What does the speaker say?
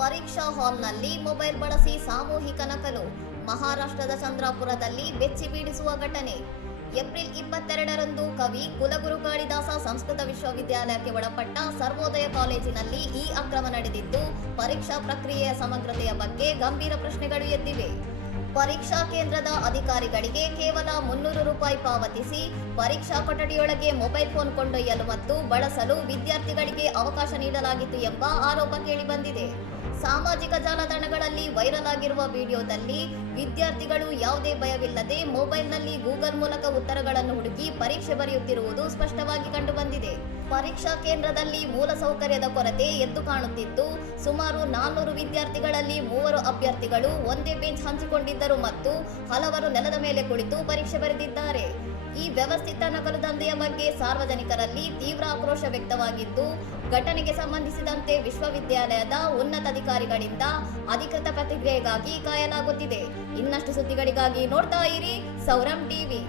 ಪರೀಕ್ಷಾ ಹಾಲ್ನಲ್ಲಿ ಮೊಬೈಲ್ ಬಳಸಿ ಸಾಮೂಹಿಕ ನಕಲು. ಮಹಾರಾಷ್ಟ್ರದ ಚಂದ್ರಾಪುರದಲ್ಲಿ ಬೆಚ್ಚಿ ಬೀಳಿಸುವ ಘಟನೆ. ಏಪ್ರಿಲ್ 22ರಂದು ಕವಿ ಕುಲಗುರು ಕಾಳಿದಾಸ ಸಂಸ್ಕೃತ ವಿಶ್ವವಿದ್ಯಾಲಯಕ್ಕೆ ಒಳಪಟ್ಟ ಸರ್ವೋದಯ ಕಾಲೇಜಿನಲ್ಲಿ ಈ ಅಕ್ರಮ ನಡೆದಿದ್ದು, ಪರೀಕ್ಷಾ ಪ್ರಕ್ರಿಯೆಯ ಸಮಗ್ರತೆಯ ಬಗ್ಗೆ ಗಂಭೀರ ಪ್ರಶ್ನೆಗಳು ಎದ್ದಿವೆ. ಪರೀಕ್ಷಾ ಕೇಂದ್ರದ ಅಧಿಕಾರಿಗಳಿಗೆ ಕೇವಲ 300 ರೂಪಾಯಿ ಪಾವತಿಸಿ ಪರೀಕ್ಷಾ ಕೊಠಡಿಯೊಳಗೆ ಮೊಬೈಲ್ ಫೋನ್ ಕೊಂಡೊಯ್ಯಲು ಮತ್ತು ಬಳಸಲು ವಿದ್ಯಾರ್ಥಿಗಳಿಗೆ ಅವಕಾಶ ನೀಡಲಾಗಿತ್ತು ಎಂಬ ಆರೋಪ ಕೇಳಿಬಂದಿದೆ. ಸಾಮಾಜಿಕ ಜಾಲತಾಣಗಳಲ್ಲಿ ವೈರಲ್ ಆಗಿರುವ ವಿಡಿಯೋದಲ್ಲಿ ವಿದ್ಯಾರ್ಥಿಗಳು ಯಾವುದೇ ಭಯವಿಲ್ಲದೆ ಮೊಬೈಲ್ನಲ್ಲಿ ಗೂಗಲ್ ಮೂಲಕ ಉತ್ತರಗಳನ್ನು ಹುಡುಕಿ ಪರೀಕ್ಷೆ ಬರೆಯುತ್ತಿರುವುದು ಸ್ಪಷ್ಟವಾಗಿ ಕಂಡುಬಂದಿದೆ. ಪರೀಕ್ಷಾ ಕೇಂದ್ರದಲ್ಲಿ ಮೂಲಸೌಕರ್ಯದ ಕೊರತೆ ಎದ್ದು ಕಾಣುತ್ತಿದ್ದು, ಸುಮಾರು 400 ವಿದ್ಯಾರ್ಥಿಗಳಲ್ಲಿ 3 ಅಭ್ಯರ್ಥಿಗಳು ಒಂದೇ ಬೆಂಚ್ ಹಂಚಿಕೊಂಡಿದ್ದರು ಮತ್ತು ಹಲವರು ನೆಲದ ಮೇಲೆ ಕುಳಿತು ಪರೀಕ್ಷೆ ಬರೆದಿದ್ದಾರೆ. ಈ ವ್ಯವಸ್ಥಿತ ನಕಲು ದಂಧೆಯ ಬಗ್ಗೆ ಸಾರ್ವಜನಿಕರಲ್ಲಿ ತೀವ್ರ ಆಕ್ರೋಶ ವ್ಯಕ್ತವಾಗಿದ್ದು, ಘಟನೆಗೆ ಸಂಬಂಧಿಸಿದಂತೆ ವಿಶ್ವವಿದ್ಯಾಲಯದ ಉನ್ನತಾಧಿಕಾರಿಗಳಿಂದ ಅಧಿಕೃತ ಪ್ರತಿಕ್ರಿಯೆಗಾಗಿ ಕಾಯಲಾಗುತ್ತಿದೆ. ಇನ್ನಷ್ಟು ಸುದ್ದಿಗಳಿಗಾಗಿ ನೋಡ್ತಾ ಇರಿ ಸೌರಂ ಟಿವಿ.